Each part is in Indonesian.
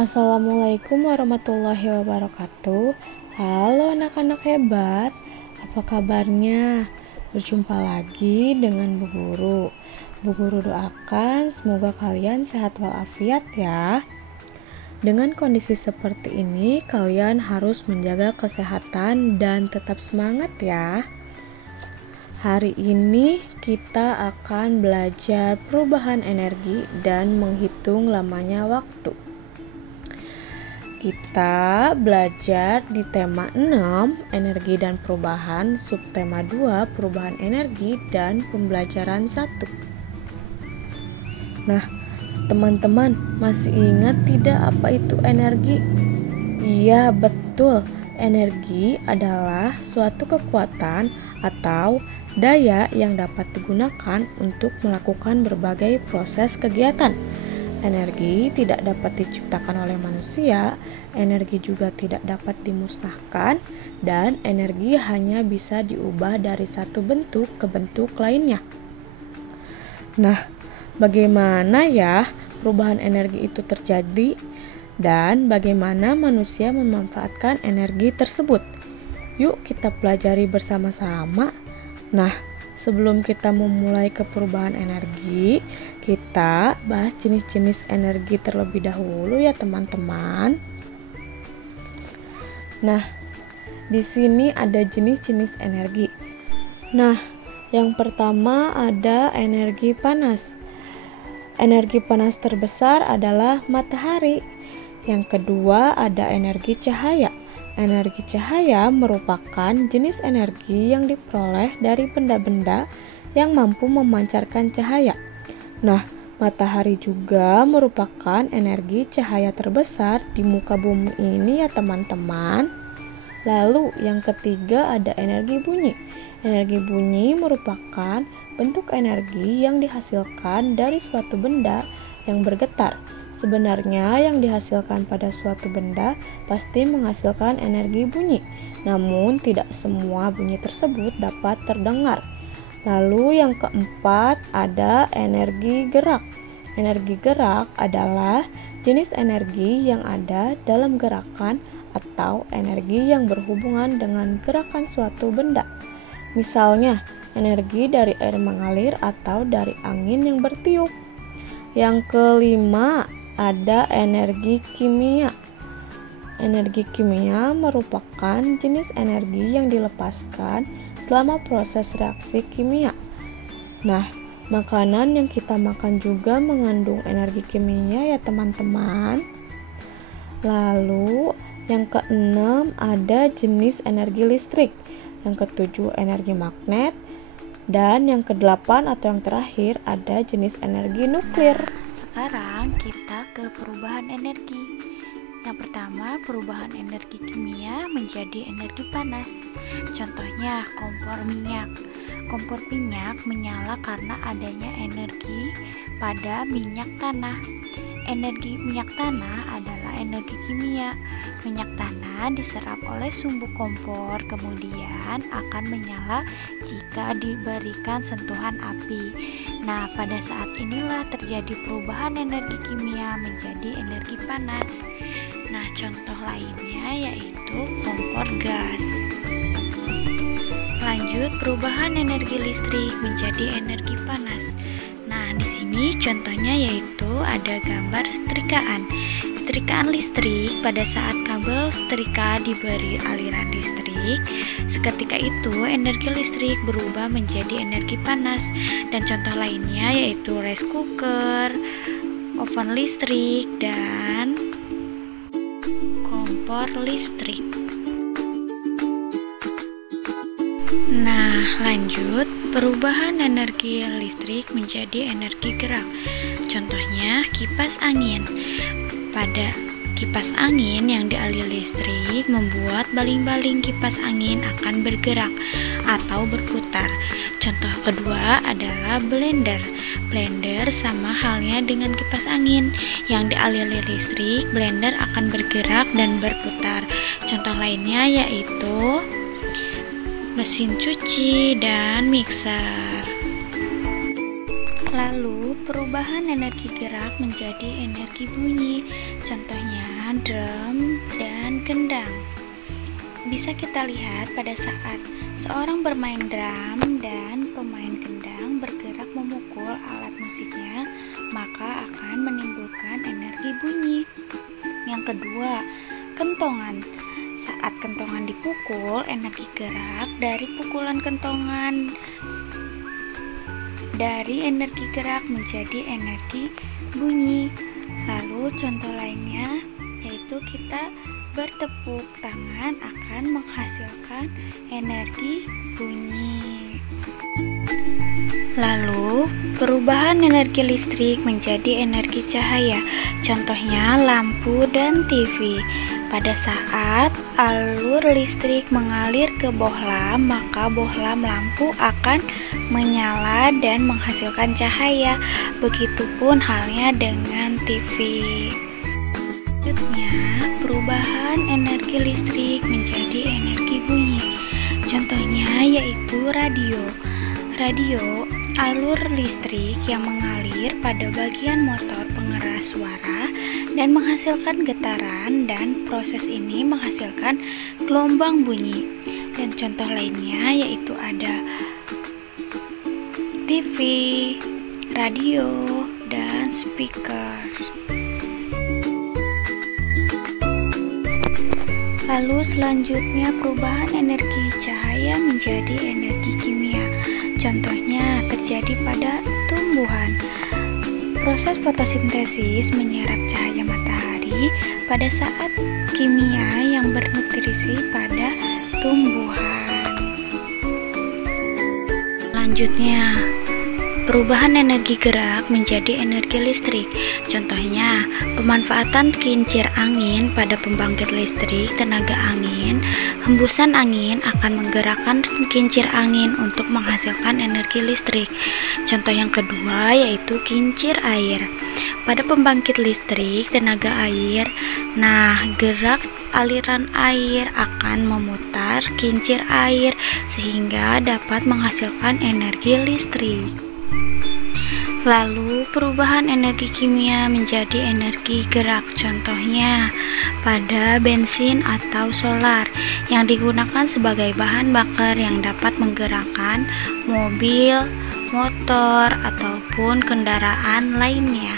Assalamualaikum warahmatullahi wabarakatuh. Halo anak-anak hebat, apa kabarnya? Berjumpa lagi dengan Bu Guru. Bu Guru doakan semoga kalian sehat walafiat ya. Dengan kondisi seperti ini, kalian harus menjaga kesehatan dan tetap semangat ya. Hari ini kita akan belajar perubahan energi dan menghitung lamanya waktu. Kita belajar di tema 6, energi dan perubahan, subtema 2, perubahan energi, dan pembelajaran 1. Nah, teman-teman masih ingat tidak apa itu energi? Iya, betul. Energi adalah suatu kekuatan atau daya yang dapat digunakan untuk melakukan berbagai proses kegiatan. Energi tidak dapat diciptakan oleh manusia, energi juga tidak dapat dimusnahkan, dan energi hanya bisa diubah dari satu bentuk ke bentuk lainnya. Nah, bagaimana ya perubahan energi itu terjadi? Dan bagaimana manusia memanfaatkan energi tersebut? Yuk kita pelajari bersama-sama. Nah, sebelum kita memulai ke perubahan energi, kita bahas jenis-jenis energi terlebih dahulu ya teman-teman. Nah, di sini ada jenis-jenis energi. Nah, yang pertama ada energi panas. Energi panas terbesar adalah matahari. Yang kedua ada energi cahaya. Energi cahaya merupakan jenis energi yang diperoleh dari benda-benda yang mampu memancarkan cahaya. Nah, matahari juga merupakan energi cahaya terbesar di muka bumi ini ya teman-teman. Lalu yang ketiga ada energi bunyi. Energi bunyi merupakan bentuk energi yang dihasilkan dari suatu benda yang bergetar. Sebenarnya yang dihasilkan pada suatu benda pasti menghasilkan energi bunyi, namun tidak semua bunyi tersebut dapat terdengar. Lalu yang keempat ada energi gerak. Energi gerak adalah jenis energi yang ada dalam gerakan atau energi yang berhubungan dengan gerakan suatu benda. Misalnya, energi dari air mengalir atau dari angin yang bertiup. Yang kelima ada energi kimia. Energi kimia merupakan jenis energi yang dilepaskan selama proses reaksi kimia. Nah, makanan yang kita makan juga mengandung energi kimia ya teman-teman. Lalu, yang keenam ada jenis energi listrik. Yang ketujuh energi magnet. Dan yang kedelapan atau yang terakhir ada jenis energi nuklir. Sekarang kita ke perubahan energi. Yang pertama, perubahan energi kimia menjadi energi panas. Contohnya kompor minyak. Kompor minyak menyala karena adanya energi pada minyak tanah. Energi minyak tanah adalah energi kimia. Minyak tanah diserap oleh sumbu kompor, kemudian akan menyala jika diberikan sentuhan api. Nah, pada saat inilah terjadi perubahan energi kimia menjadi energi panas. Nah, contoh lainnya yaitu kompor gas. Lanjut, perubahan energi listrik menjadi energi panas. Nah, di sini contohnya yaitu ada gambar setrikaan. Setrikaan listrik pada saat kabel setrika diberi aliran listrik, seketika itu energi listrik berubah menjadi energi panas. Dan contoh lainnya yaitu rice cooker, oven listrik, dan kompor listrik. Nah, lanjut, perubahan energi listrik menjadi energi gerak. Contohnya kipas angin. Pada kipas angin yang dialiri listrik membuat baling-baling kipas angin akan bergerak atau berputar. Contoh kedua adalah blender. Blender sama halnya dengan kipas angin. Yang dialiri listrik, blender akan bergerak dan berputar. Contoh lainnya yaitu mesin cuci dan mixer. Lalu perubahan energi gerak menjadi energi bunyi, contohnya drum dan gendang. Bisa kita lihat pada saat seorang bermain drum dan pemain gendang bergerak memukul alat musiknya, maka akan menimbulkan energi bunyi. Yang kedua, kentongan. Saat kentongan dipukul, energi gerak dari pukulan kentongan dari energi gerak menjadi energi bunyi. Lalu contoh lainnya yaitu kita bertepuk tangan akan menghasilkan energi bunyi. Lalu perubahan energi listrik menjadi energi cahaya, contohnya lampu dan TV. Pada saat alur listrik mengalir ke bohlam, maka bohlam lampu akan menyala dan menghasilkan cahaya. Begitupun halnya dengan TV. Selanjutnya, perubahan energi listrik menjadi energi bunyi. Contohnya yaitu radio. Radio, alur listrik yang mengalir pada bagian motor pengeras suara dan menghasilkan getaran, dan proses ini menghasilkan gelombang bunyi. Dan contoh lainnya yaitu ada TV, radio, dan speaker. Lalu selanjutnya perubahan energi cahaya menjadi energi kimia. Contohnya terjadi pada tumbuhan. Proses fotosintesis menyerap cahaya matahari pada saat kimia yang bernutrisi pada tumbuhan. Selanjutnya, perubahan energi gerak menjadi energi listrik. Contohnya, pemanfaatan kincir angin pada pembangkit listrik tenaga angin. Hembusan angin akan menggerakkan kincir angin untuk menghasilkan energi listrik. Contoh yang kedua yaitu kincir air. Pada pembangkit listrik tenaga air, gerak aliran air akan memutar kincir air sehingga dapat menghasilkan energi listrik. Lalu perubahan energi kimia menjadi energi gerak, contohnya pada bensin atau solar yang digunakan sebagai bahan bakar yang dapat menggerakkan mobil, motor, ataupun kendaraan lainnya.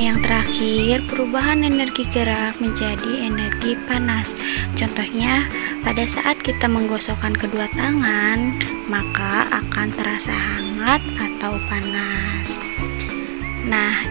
Yang terakhir, perubahan energi gerak menjadi energi panas. Contohnya, pada saat kita menggosokkan kedua tangan, maka akan terasa hangat atau panas.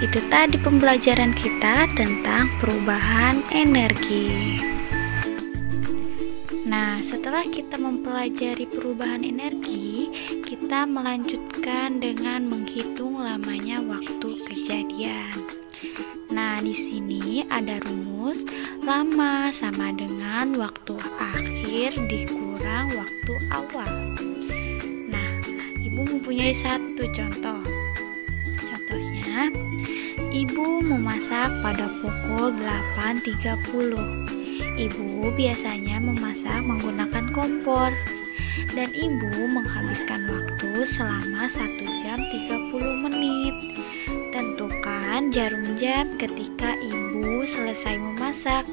Itu tadi pembelajaran kita tentang perubahan energi. Setelah kita mempelajari perubahan energi, kita melanjutkan dengan menghitung lamanya waktu kejadian. Di sini ada rumus lama sama dengan waktu akhir dikurang waktu awal. Ibu mempunyai satu contoh. Contohnya, ibu memasak pada pukul 8.30. Ibu biasanya memasak menggunakan kompor, dan ibu menghabiskan waktu selama 1 jam 30 menit. Tentukan jarum jam ketika ibu selesai memasak,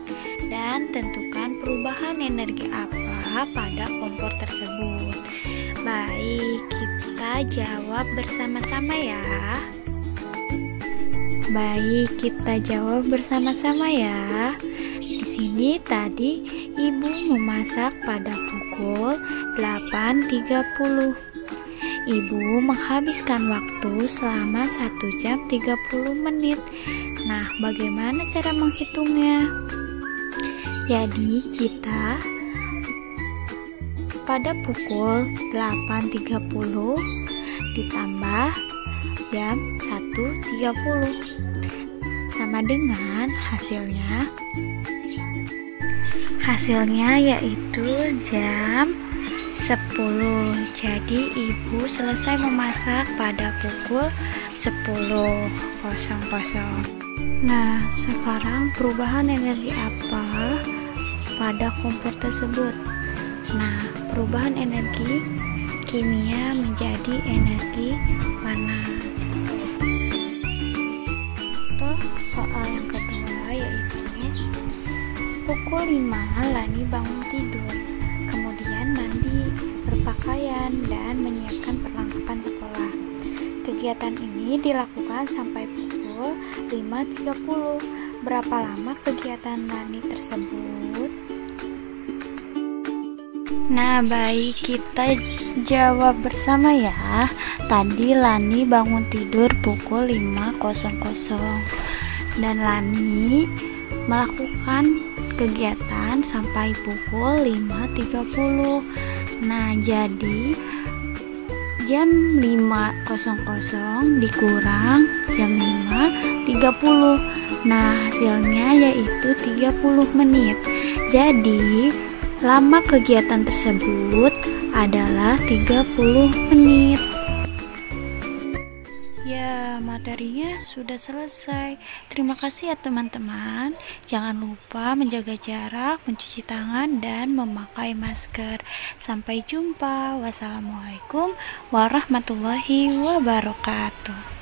dan tentukan perubahan energi apa pada kompor tersebut. Baik, kita jawab bersama-sama ya. Di sini tadi ibu memasak pada pukul 8.30. Ibu menghabiskan waktu selama 1 jam 30 menit. Bagaimana cara menghitungnya? Jadi kita pada pukul 8.30 ditambah jam 1.30 sama dengan hasilnya yaitu jam 10. Jadi ibu selesai memasak pada pukul 10.00. Sekarang perubahan energi apa pada kompor tersebut? perubahan energi kimia menjadi energi panas. Soal yang kedua yaitu pukul 5 Lani bangun tidur, kemudian mandi, berpakaian, dan menyiapkan perlengkapan sekolah. Kegiatan ini dilakukan sampai pukul 5.30. Berapa lama kegiatan Lani tersebut? Nah, baik, kita jawab bersama ya. Tadi Lani bangun tidur pukul 5.00 dan Lani melakukan kegiatan sampai pukul 5.30. Nah, jadi jam 5.00 dikurang jam 5.30. Nah, hasilnya yaitu 30 menit. Jadi, lama kegiatan tersebut adalah 30 menit. Ya, materinya sudah selesai. Terima kasih ya teman-teman. Jangan lupa menjaga jarak, mencuci tangan, dan memakai masker. Sampai jumpa. Wassalamualaikum warahmatullahi wabarakatuh.